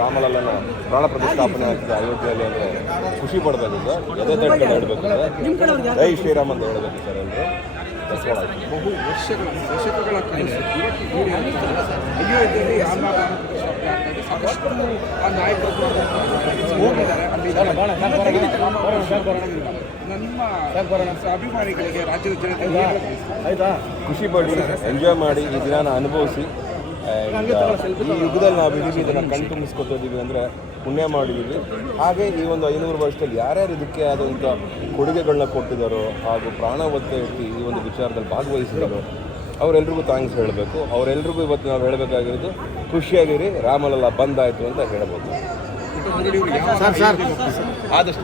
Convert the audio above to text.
ರಾಮಲಲ್ಲನ ಪ್ರಾಣ ಪ್ರತಿಷ್ಠಾಪನೆ ಆಗ್ತದೆ ಅಯೋಧ್ಯೆಯಲ್ಲಿ ಅಂದರೆ ಖುಷಿ ಪಡಬೇಕು ಸರ್. ಅದೇ ತಟ್ಟೆ ಹೇಳಬೇಕು ಸರ್. ಜೈ ಶ್ರೀರಾಮ್ ಅಂತ ಹೇಳಬೇಕು ಸರ್ ಎಲ್ಲರೂ. ಬಹು ದಶಕಗಳ ಕನಸು ಅಯೋಧ್ಯೆಯಲ್ಲಿ ರಾಮ ಸಾಕಷ್ಟು ಆ ನಾಯಕರು ಹೋಗಿದ್ದಾರೆ. ಅಲ್ಲಿ ನಮ್ಮ ಅಭಿಮಾನಿಗಳಿಗೆ ರಾಜ್ಯದ ಜನತೆ ಆಯಿತಾ, ಖುಷಿ ಪಡಿ, ಎಂಜಾಯ್ ಮಾಡಿ, ಈ ದಿನಾನ ಅನುಭವಿಸಿ. ಈ ಯುಗದಲ್ಲಿ ನಾವು ಇದೀವಿ, ಇದನ್ನು ಕಣ್ ತುಂಬಿಸ್ಕೊತಿದ್ದೀವಿ ಅಂದರೆ ಪುಣ್ಯ ಮಾಡಿದ್ದೀವಿ. ಹಾಗೆ ಈ ಒಂದು 500 ವರ್ಷದಲ್ಲಿ ಯಾರ್ಯಾರು ಇದಕ್ಕೆ ಆದಂಥ ಕೊಡುಗೆಗಳನ್ನ ಕೊಟ್ಟಿದ್ದಾರೋ ಹಾಗೂ ಪ್ರಾಣ ಒತ್ತೆ ಇಟ್ಟು ಈ ಒಂದು ವಿಚಾರದಲ್ಲಿ ಭಾಗವಹಿಸಿದಾರೋ ಅವರೆಲ್ರಿಗೂ ಥ್ಯಾಂಕ್ಸ್ ಹೇಳಬೇಕು. ಅವರೆಲ್ರಿಗೂ ಇವತ್ತು ನಾವು ಹೇಳಬೇಕಾಗಿರೋದು ಖುಷಿಯಾಗಿರಿ, ರಾಮಲಲ್ಲ ಬಂದಾಯಿತು ಅಂತ ಹೇಳಬೇಕು. ಆದಷ್ಟು